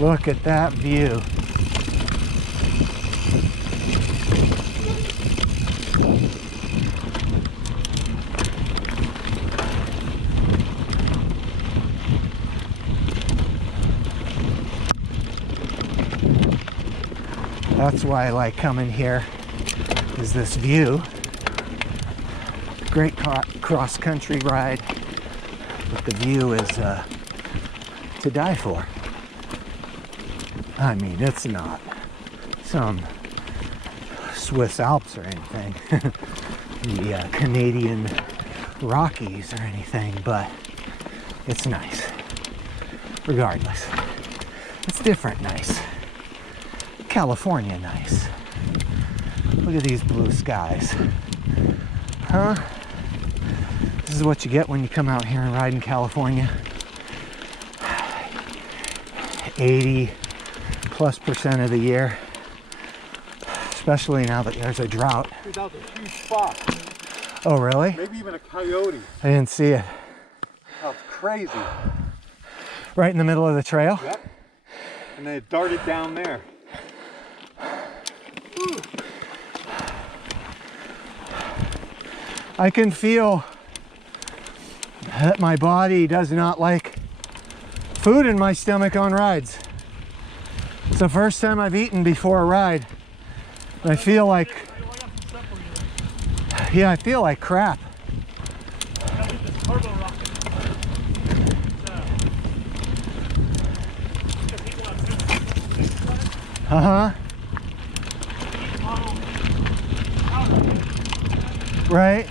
Look at that view. That's why I like coming here, is this view. Great cross-country ride, but the view is to die for. I mean, it's not some Swiss Alps or anything, the Canadian Rockies or anything, but it's nice. Regardless, it's different nice. California nice. Look at these blue skies. Huh? This is what you get when you come out here and ride in California. 80+% of the year. Especially now that there's a drought. Dude, that was a huge fox. Oh, really? Maybe even a coyote. I didn't see it. That's crazy. Right in the middle of the trail? Yep. And they darted down there. I can feel that my body does not like food in my stomach on rides. It's the first time I've eaten before a ride. I feel like, yeah, I feel like crap. Uh-huh. Right.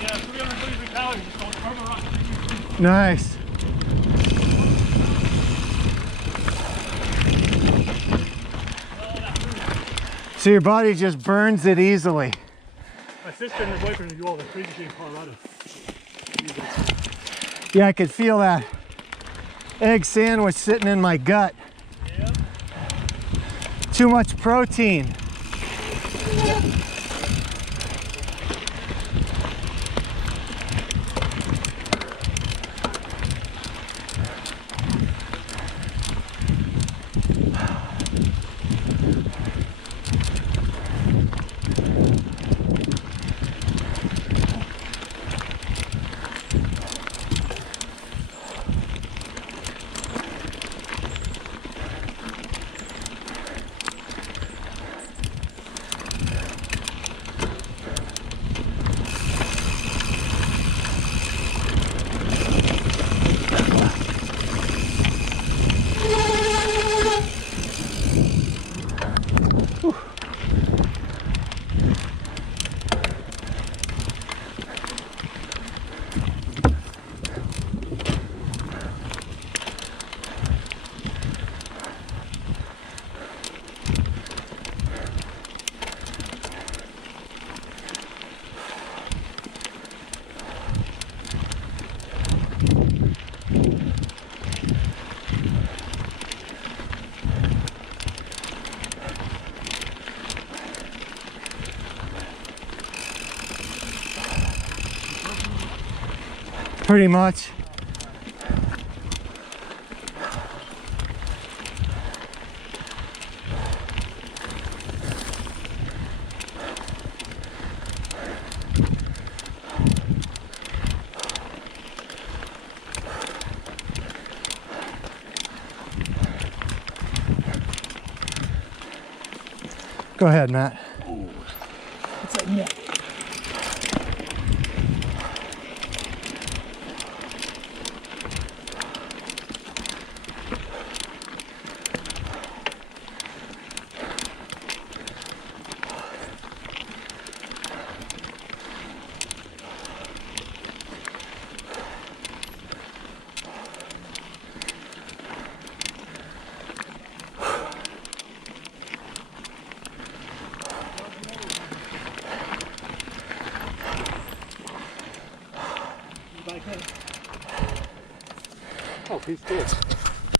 Yeah, 333 calories. Nice. So your body just burns it easily. My sister and her boyfriend do all the crazy shit in Colorado. Yeah, I could feel that egg sandwich sitting in my gut. Yep. Too much protein. Pretty much. Go ahead, Matt. Ooh. What's that neck? Oh, he's good.